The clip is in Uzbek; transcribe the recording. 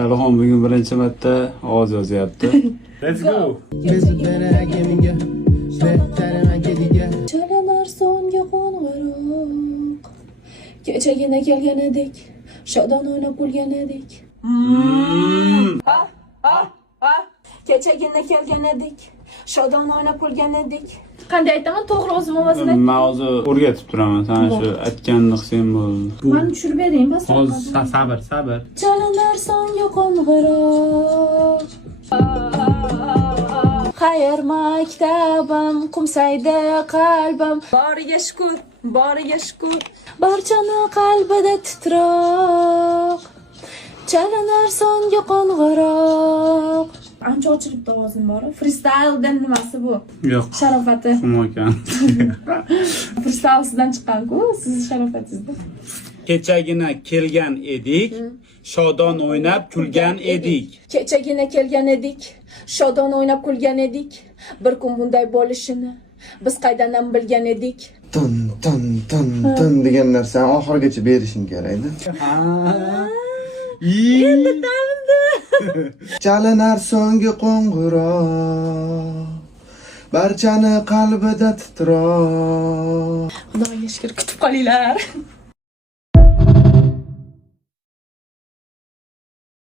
Alixon bugun birinchi marta ovoz yozyapti. Let's go. Chalanar songa qo'ng'iroq. Kechagina kelgan edik, shodon o'ynab kulgan edik. Kechagina kelgan edik, shodon o'ynab kulgan edik. Qanday aytaman, to'g'ri o'zim ovozini aytaman. Men hozir o'rgatib turaman. Sana shu aytganni qilsang bo'ldi. Men tushirib bering, bas. Hozir sabr. Chalanar songa qo'ng'iroq. Xayr maktabim, qumsaydi qalbim. Boriga shukr, boriga shukr. Barchani qalbida titroq. Chalanar songa qo'ng'iroq. Ancha ochilibdi ovozim bor. Freestyledan nimasi bu? Yo'q. Sharofati. Xumokan. Freestyle sizdan chiqqan-ku, siz sharofatingizda. Kechagina kelgan edik, shodon o'ynab kulgan edik. Kechagina kelgan edik, shodon o'ynab kulgan edik. Bir kun bunday bo'lishini biz qaydan bilgan edik. Tun degan narsani oxirigacha berishing kerakda. Endi tanidi. Chalanar so'nggi qo'ng'iroq. Barchani qalbida titroq. Xudoga shukr, kutib qolinglar.